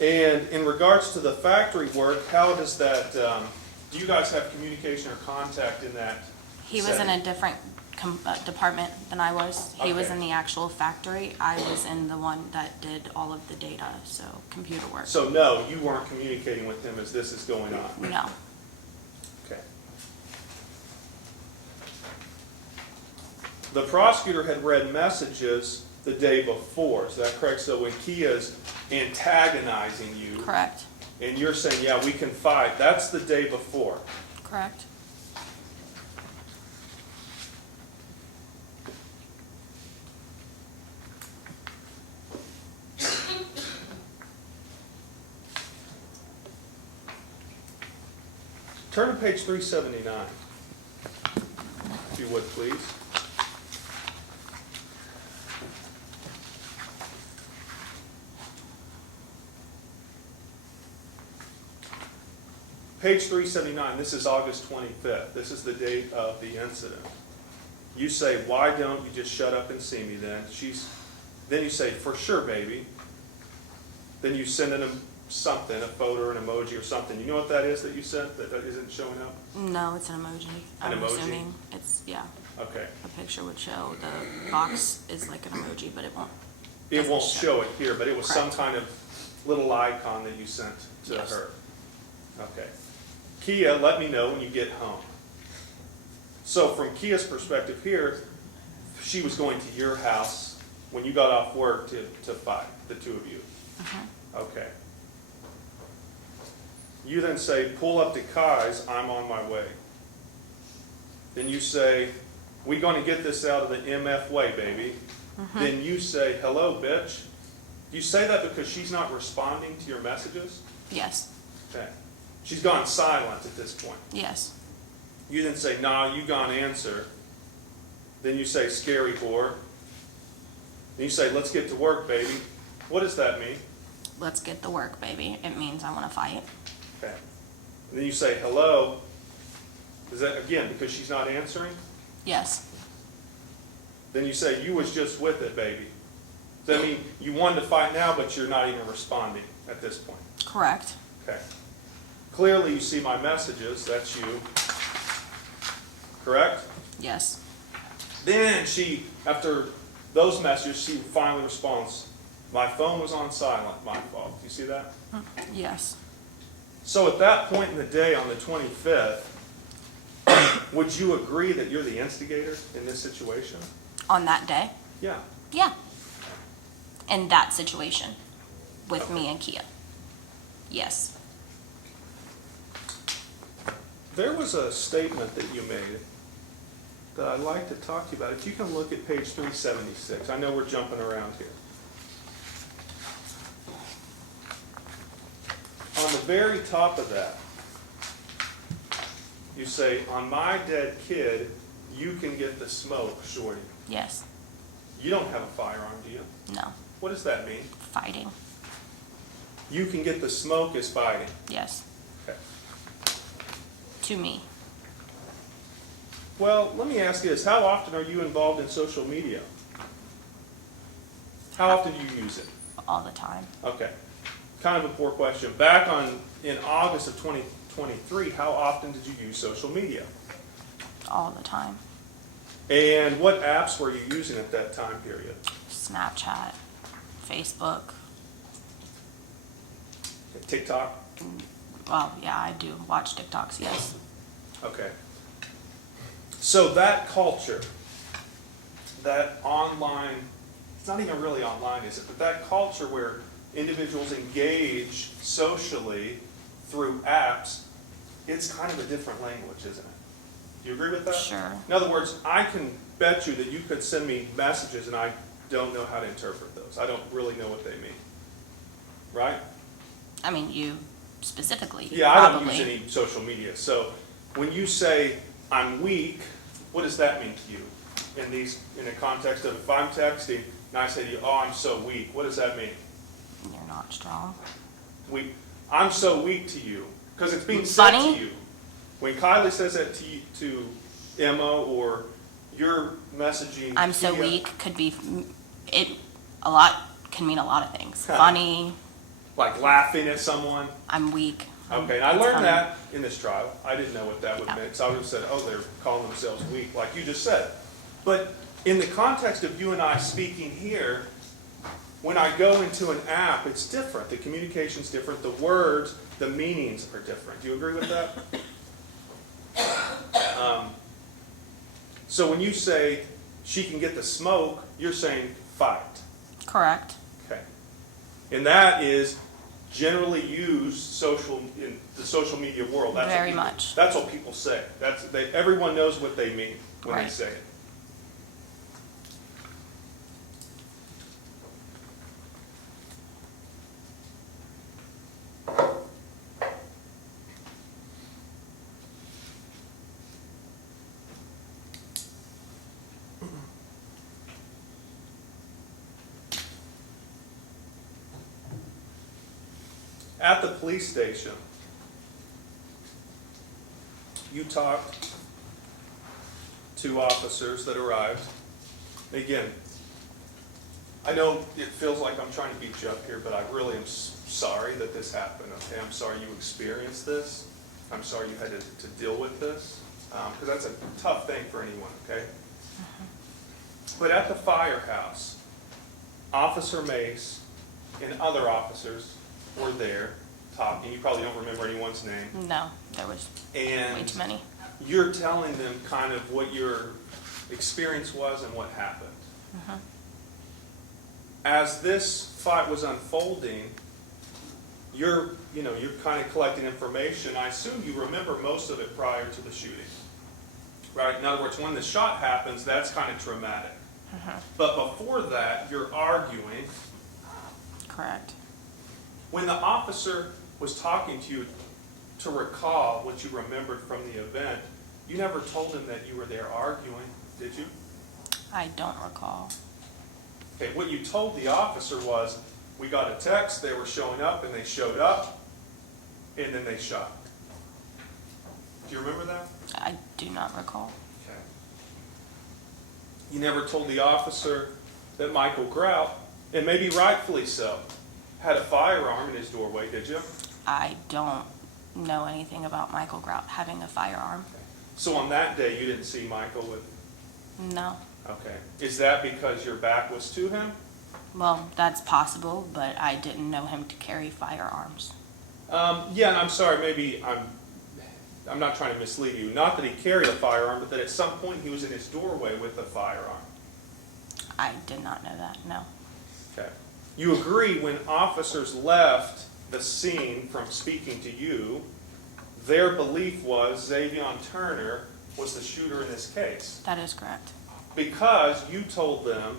And in regards to the factory work, how does that, do you guys have communication or contact in that He was in setting? a different department than I was. He was Okay. in the actual factory. I was in the one that did all of the data, so computer work. So no, you weren't communicating with him as this is going on? No. Okay. The prosecutor had read messages the day before, is that correct? So when Kia's antagonizing you, Correct. and you're saying, yeah, we can fight, that's the day before. Correct. Turn to page 379, if you would, please. page 379, this is August 25th. This is the date of the incident. You say, why don't you just shut up and see me then? Then you say, for sure, baby. Then you send in something, a photo or an emoji or something. You know what that is that you sent that isn't showing up? No, it's an emoji. An I'm emoji? assuming it's, yeah. Okay. A picture would show. The box is like an emoji, but it won't. It doesn't won't show it here, but it was some Correct. kind of little icon that you sent to Yes. her. Okay. Kia, let me know when you get home. So from Kia's perspective here, she was going to your house when you got off work to fight, the two of you. Okay. You then say, pull up to Kai's, I'm on my way. Then you say, we going to get this out of the MF way, baby. Then you say, hello, bitch. You say that because she's not responding to your messages? Yes. Okay. She's gone silent at this point. Yes. You then say, nah, you gone answer. Then you say, scary whore. Then you say, let's get to work, baby. What does that mean? Let's get to work, baby. It means I want to fight. Okay. And then you say, hello. Is that, again, because she's not answering? Yes. Then you say, you was just with it, baby. Does that mean you wanted to fight now, but you're not even responding at this point? Correct. Okay. Clearly, you see my messages. That's you. Correct? Yes. Then she, after those messages, she finally responds, my phone was on silent, my fault. Do you see that? Yes. So at that point in the day, on the 25th, would you agree that you're the instigator in this situation? On that day? Yeah. Yeah. In that situation with me and Kia. Yes. There was a statement that you made that I'd like to talk to you about. If you can look at page 376. I know we're jumping around here. On the very top of that, you say, on my dead kid, you can get the smoke, shorty. Yes. You don't have a firearm, do you? No. What does that mean? Fighting. You can get the smoke is fighting. Yes. Okay. To me. Well, let me ask you this. How often are you involved in social media? How often do you use it? All the time. Okay. Kind of a poor question. Back in August of 2023, how often did you use social media? All the time. And what apps were you using at that time period? Snapchat, Facebook. TikTok? Well, yeah, I do watch TikToks, yes. Okay. So that culture, that online, it's not even really online, is it? But that culture where individuals engage socially through apps, it's kind of a different language, isn't it? Do you agree with that? Sure. In other words, I can bet you that you could send me messages and I don't know how to interpret those. I don't really know what they mean. Right? I mean, you specifically. Yeah, I don't probably. use any social media. So when you say I'm weak, what does that mean to you? In the context of if I'm texting and I say to you, oh, I'm so weak, what does that mean? You're not strong. Weak. I'm so weak to you. Because it's being said Funny? to you. When Kylie says that to Emma or you're messaging I'm so Kia, weak could be, a lot, can mean a lot of things. Huh. Funny, like laughing at someone. I'm weak. Okay, and I It's learned funny. that in this trial. I didn't know what that would Yeah. mean. So I would have said, oh, they're calling themselves weak, like you just said. But in the context of you and I speaking here, when I go into an app, it's different. The communication's different. The words, the meanings are different. Do you agree with that? So when you say she can get the smoke, you're saying fight. Correct. Okay. And that is generally used in the social media world. That's Very what people, much. That's what people say. Everyone knows what they mean when they Right. say it. At the police station, you talked to officers that arrived. Again, I know it feels like I'm trying to beat you up here, but I really am sorry that this happened, okay? I'm sorry you experienced this. I'm sorry you had to deal with this, because that's a tough thing for anyone, okay? But at the firehouse, Officer Mace and other officers were there talking. You probably don't remember anyone's name. No, there was way too many. You're telling them kind of what your experience was and what happened. As this fight was unfolding, you're kind of collecting information. I assume you remember most of it prior to the shooting, right? In other words, when the shot happens, that's kind of traumatic. But before that, you're arguing. Correct. When the officer was talking to you to recall what you remembered from the event, you never told him that you were there arguing, did you? I don't recall. Okay, what you told the officer was, we got a text, they were showing up, and they showed up, and then they shot. Do you remember that? I do not recall. Okay. You never told the officer that Michael Grout, and maybe rightfully so, had a firearm in his doorway, did you? I don't know anything about Michael Grout having a firearm. So on that day, you didn't see Michael with... No. Okay. Is that because your back was to him? Well, that's possible, but I didn't know him to carry firearms. Yeah, and I'm sorry, maybe I'm not trying to mislead you. Not that he carried a firearm, but that at some point he was in his doorway with a firearm. I did not know that, no. Okay. You agree when officers left the scene from speaking to you, their belief was Xavion Turner was the shooter in this case. That is correct. Because you told them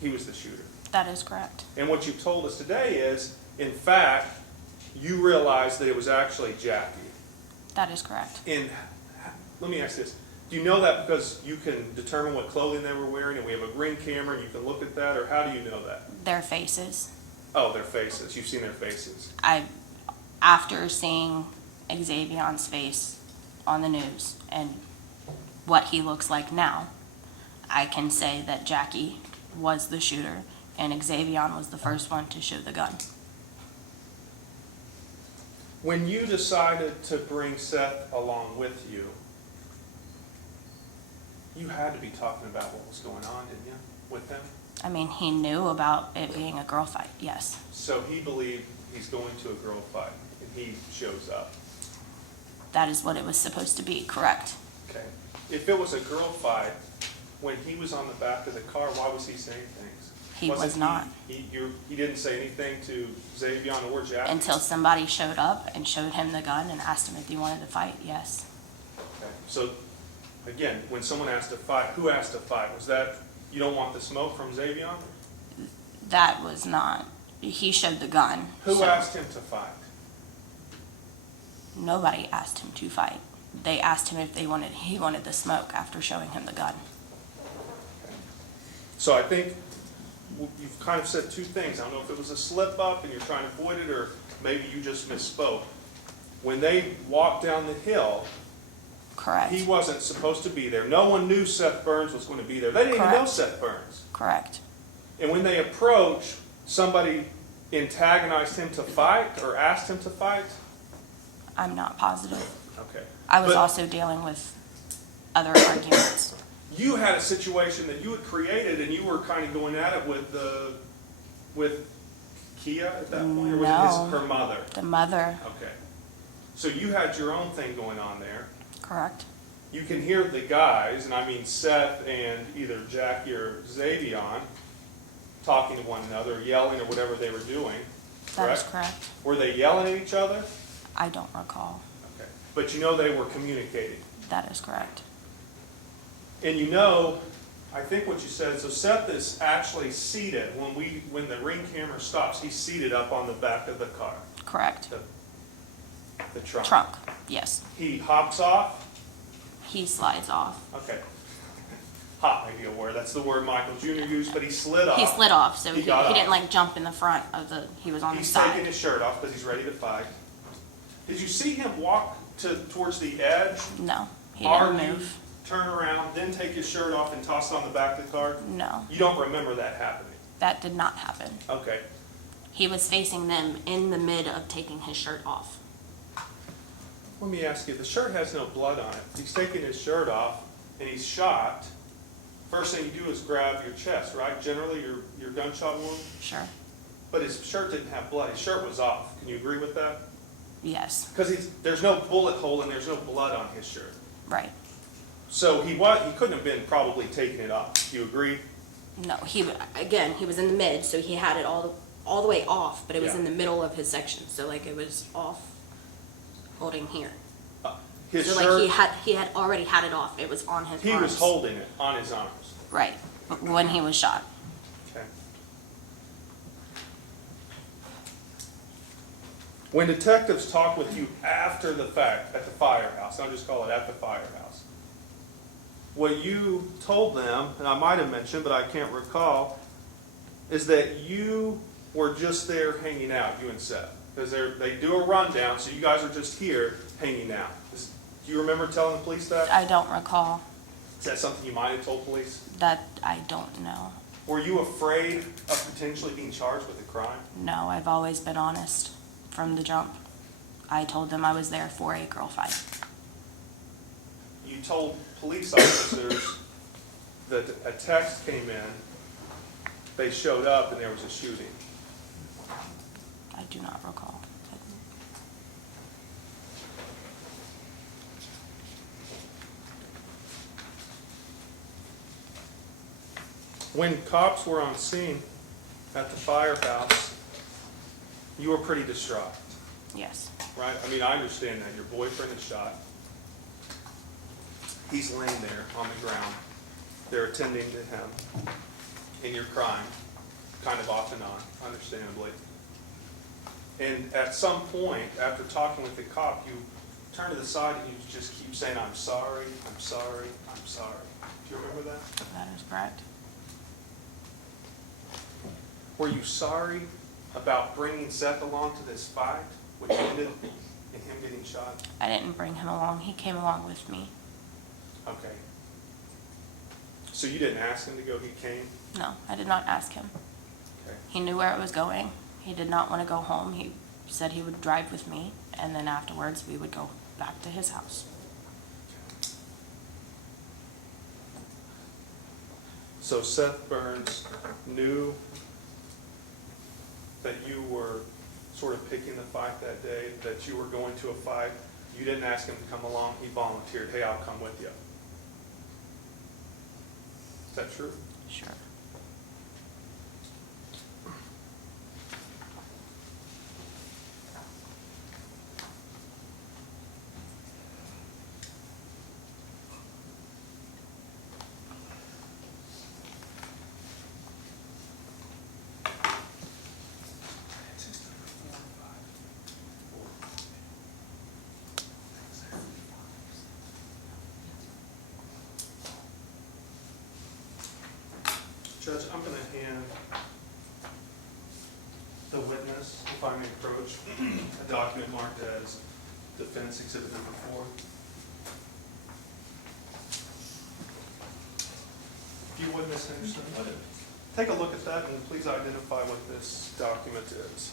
he was the shooter. That is correct. And what you've told us today is, in fact, you realized that it was actually Jackie. That is correct. And let me ask this. Do you know that because you can determine what clothing they were wearing and we have a ring camera and you can look at that, or how do you know that? Their faces. Oh, their faces. You've seen their faces. After seeing Xavion's face on the news and what he looks like now, I can say that Jackie was the shooter and Xavion was the first one to show the gun. When you decided to bring Seth along with you, you had to be talking about what was going on, didn't you, with him? I mean, he knew about it being a girl fight, yes. So he believed he's going to a girl fight, and he shows up. That is what it was supposed to be, correct. Okay. If it was a girl fight, when he was on the back of the car, why was he saying things? He was not. He didn't say anything to Xavion or Jackie? Until somebody showed up and showed him the gun and asked him if he wanted to fight, yes. Okay. So, again, when someone asked to fight, who asked to fight? Was that, you don't want the smoke from Xavion? That was not. He showed the gun. Who so asked him to fight? Nobody asked him to fight. They asked him if he wanted the smoke after showing him the gun. So I think you've kind of said two things. I don't know if it was a slip up and you're trying to avoid it, or maybe you just misspoke. When they walked down the hill, correct. He wasn't supposed to be there. No one knew Seth Burns was going to be there. They didn't even know Seth Burns. Correct. And when they approached, somebody antagonized him to fight or asked him to fight? I'm not positive. Okay. I was But also dealing with other arguments. you had a situation that you had created, and you were kind of going at it with Kia at that point, or was it her mother? The mother. Okay. So you had your own thing going on there. Correct. You can hear the guys, and I mean Seth and either Jackie or Xavion, talking to one another, yelling or whatever they were doing. That is correct. Were they yelling at each other? I don't recall. Okay. But you know they were communicating. That is correct. And you know, I think what you said, so Seth is actually seated. When the ring camera stops, he's seated up on the back of the car. Correct. The trunk. Trunk, yes. He hops off? He slides off. Okay. Hop, maybe a word. That's the word Michael Jr. used, but he slid off. He slid off, so he got didn't off. like jump in the front of he was on He's the side. taking his shirt off because he's ready to fight. Did you see him walk towards the edge? No, he Argue, didn't move. turn around, then take his shirt off and toss it on the back of the car? No, You don't remember that happening? that did not happen. Okay. He was facing them in the mid of taking his shirt off. Let me ask you, the shirt has no blood on it. He's taking his shirt off and he's shot. First thing you do is grab your chest, right? Generally, your gunshot wound. Sure. But his shirt didn't have blood. His shirt was off. Can you agree with that? Yes, Because there's no bullet hole and there's no blood on his shirt. right. So he couldn't have been probably taking it off. You agree? No, he was in the mid, so he had it all the way off, but it was Yeah. in the middle of his section, so like it was off, holding here. His So shirt, like he had already had it off. It was on his he arms. was holding it on his arms. Right, when he was shot. Okay. When detectives talk with you after the fact at the firehouse, I'll just call it at the firehouse, what you told them, and I might have mentioned, but I can't recall, is that you were just there hanging out, you and Seth. Because they do a rundown, so you guys are just here hanging out. Do you remember telling the police that? I don't recall. Is that something you might have told police? That I don't know. Were you afraid of potentially being charged with a crime? No, I've always been honest from the jump. I told them I was there for a girl fight. You told police officers that a text came in, they showed up, and there was a shooting. I do not recall. When cops were on scene at the firehouse, you were pretty distraught, Yes. right? I mean, I understand that. Your boyfriend is shot. He's laying there on the ground. They're attending to him. And you're crying, kind of off and on, understandably. And at some point, after talking with the cop, you turn to the side and you just keep saying, I'm sorry, I'm sorry, I'm sorry. Do you remember that? That is correct. Were you sorry about bringing Seth along to this fight, which ended in him getting shot? I didn't bring him along. He came along with me. Okay. So you didn't ask him to go, he came? No, I did not ask him. Okay. He knew where it was going. He did not want to go home. He said he would drive with me, and then afterwards we would go back to his house. So Seth Burns knew that you were sort of picking the fight that day, that you were going to a fight. You didn't ask him to come along. He volunteered, hey, I'll come with you. Is that true? Sure. Judge, I'm going to hand the witness, if I may approach, a document marked as Defense Exhibit Number 4. Do you witness Henderson? Take a look at that and please identify what this document is.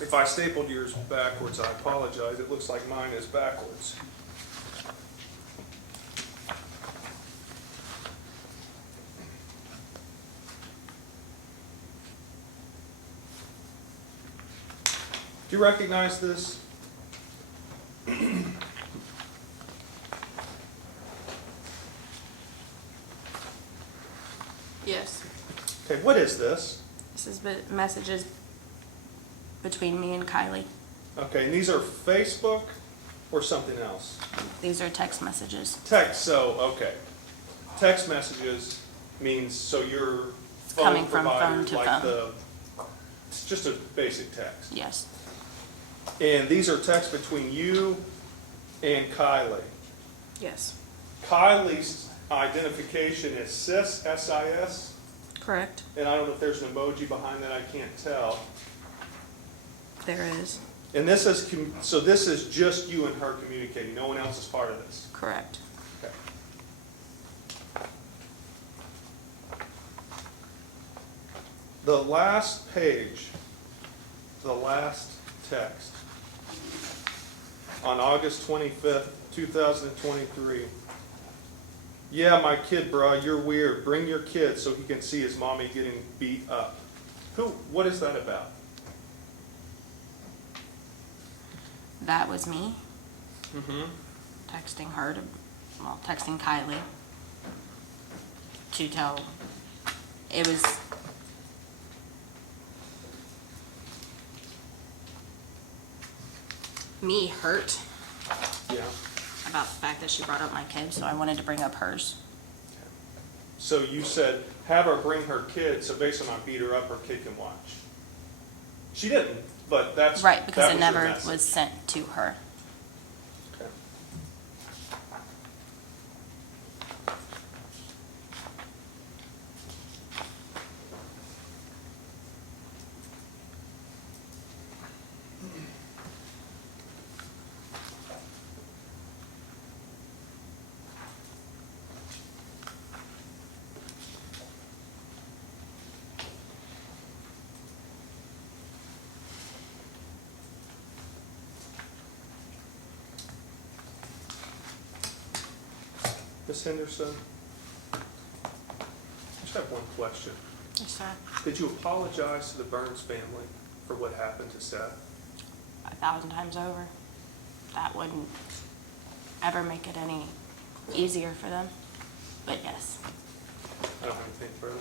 If I stapled yours backwards, I apologize. It looks like mine is backwards. Do you recognize this? Yes. Okay, what is this? This is messages between me and Kylie. Okay, and these are Facebook or something else? These are text messages. Text, so, okay. Text messages means, so your phone Coming from provider, phone to like phone. it's just a basic text. Yes. And these are texts between you and Kylie. Yes. Kylie's identification is SIS, S-I-S, Correct. and I don't know if there's an emoji behind that, I can't tell. There is. And this is, so this is just you and her communicating, no one else is part of this? Correct. Okay. The last page, the last text, on August 25th, 2023. Yeah, my kid, bro, you're weird. Bring your kid so he can see his mommy getting beat up. What is that about? That was me Mm-hmm. texting her to, well, texting Kylie to tell, it was, me hurt Yeah. about the fact that she brought up my kid, so I wanted to bring up hers. So you said, have her bring her kid, so based on I beat her up, her kid can watch. She didn't, but that's. Right, because that it was your never message. was sent to her. Okay. Ms. Henderson, I just have one question. Yes, sir. Did you apologize to the Burns family for what happened to Seth? 1,000 times over. That wouldn't ever make it any easier for them, but yes. I don't have anything further.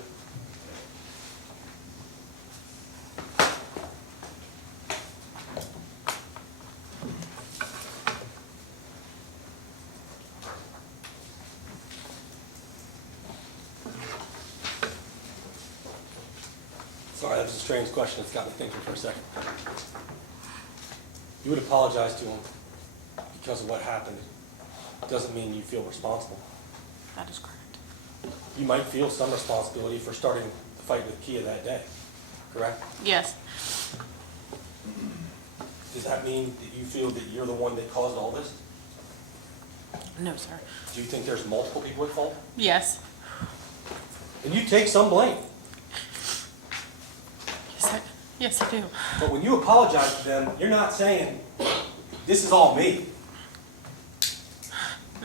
Sorry, that was a strange question. It's got me thinking for a second. You would apologize to him because of what happened. Doesn't mean you feel responsible. That is correct. You might feel some responsibility for starting the fight with Kia that day, correct? Yes. Does that mean that you feel that you're the one that caused all this? No, sir. Do you think there's multiple people at fault? Yes. And you take some blame. Yes, I do. But when you apologize to them, you're not saying, this is all me.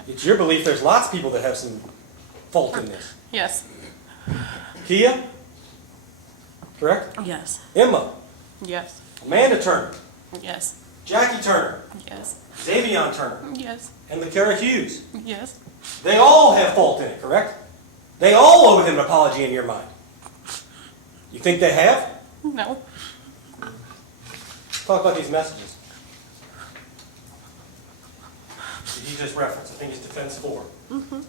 It's your belief there's lots of people that have some fault in this. Yes. Kia? Correct? Yes. Emma? Yes. Amanda Turner? Yes. Jackie Turner? Yes. Xavion Turner? Yes. And LaCara Hughes? Yes. They all have fault in it, correct? They all owe them an apology in your mind. You think they have? No. Talk about these messages. Did you just reference? I think it's Defense 4. Mm-hmm.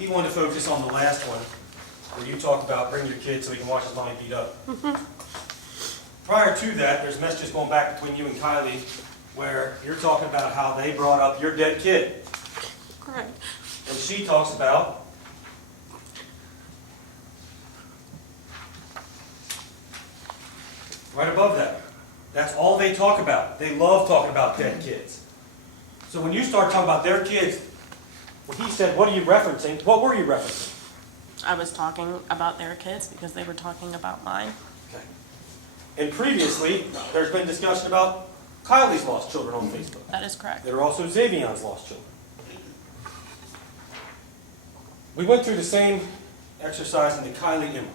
He wanted to focus on the last one, where you talk about bring your kid so he can watch his mommy beat up. Mm-hmm. Prior to that, there's messages going back between you and Kylie, where you're talking about how they brought up your dead kid. Correct. And she talks about right above that. That's all they talk about. They love talking about dead kids. So when you start talking about their kids, when he said, what are you referencing? What were you referencing? I was talking about their kids because they were talking about mine. Okay. And previously, there's been discussion about Kylie's lost children on Facebook. That is correct. There are also Xavion's lost children. We went through the same exercise in the Kylie Emma.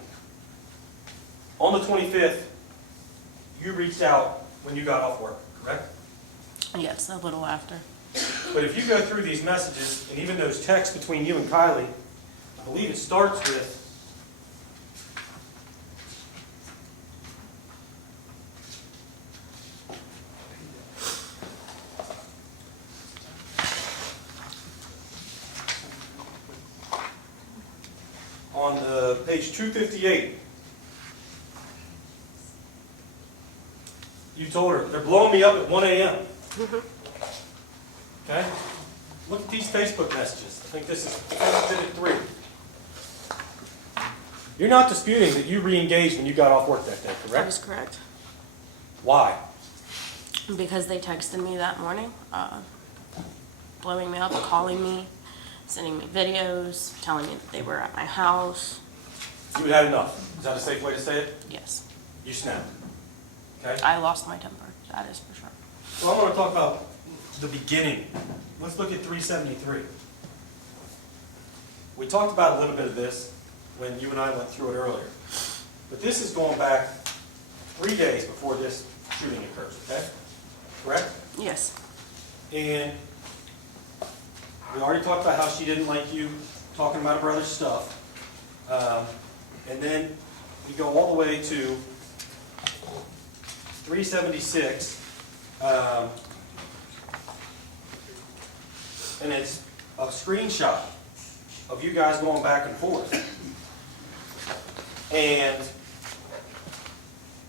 On the 25th, you reached out when you got off work, correct? Yes, a little after. But if you go through these messages, and even those texts between you and Kylie, I believe it starts with, on the page 258, you told her, they're blowing me up at 1 a.m. Okay? Look at these Facebook messages. I think this is Exhibit 3. You're not disputing that you re-engaged when you got off work that day, That correct? is correct. Why? Because they texted me that morning, blowing me up, calling me, sending me videos, telling me that they were at my house. You had enough. Is that a safe way to say it? Yes. You snapped. Okay? I lost my temper, that is for sure. So I want to talk about the beginning. Let's look at 373. We talked about a little bit of this when you and I went through it earlier. But this is going back 3 days before this shooting occurs, okay? Correct? Yes. And we already talked about how she didn't like you talking about her brother's stuff. And then we go all the way to 376. And it's a screenshot of you guys going back and forth. And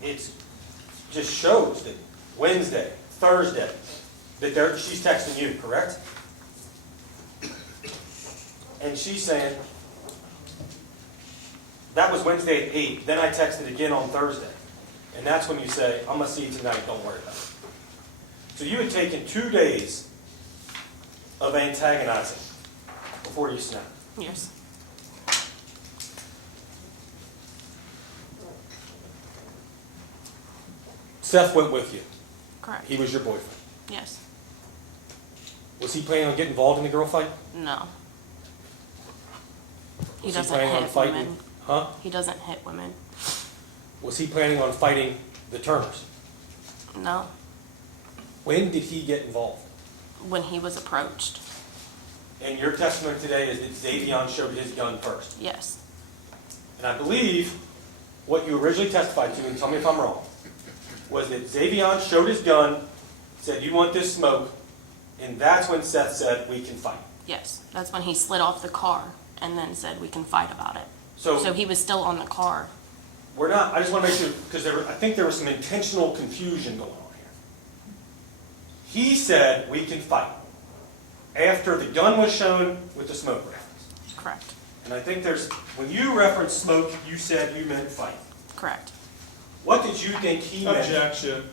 it just shows that Wednesday, Thursday, that she's texting you, correct? And she's saying, that was Wednesday at 8, then I texted again on Thursday. And that's when you say, I'm going to see you tonight, don't worry about it. So you had taken 2 days of antagonizing before you snapped. Yes. Seth went with you. Correct. He was your boyfriend. Yes. Was he planning on getting involved in the girl fight? No. He Was doesn't planning on hit fighting? women. Huh? He doesn't hit women. Was he planning on fighting the Turners? No. When did he get involved? When he was approached. And your testimony today is that Xavion showed his gun first. Yes. And I believe what you originally testified to, and tell me if I'm wrong, was that Xavion showed his gun, said, you want this smoke, and that's when Seth said, we can fight. Yes. That's when he slid off the car and then said we can fight about it. So he was still on the car. we're not, I just want to make sure, because I think there was some intentional confusion going on here. He said, we can fight, after the gun was shown with the smoke reference. Correct. And I think when you referenced smoke, you said you meant fight. Correct. What did you think he meant? Objection.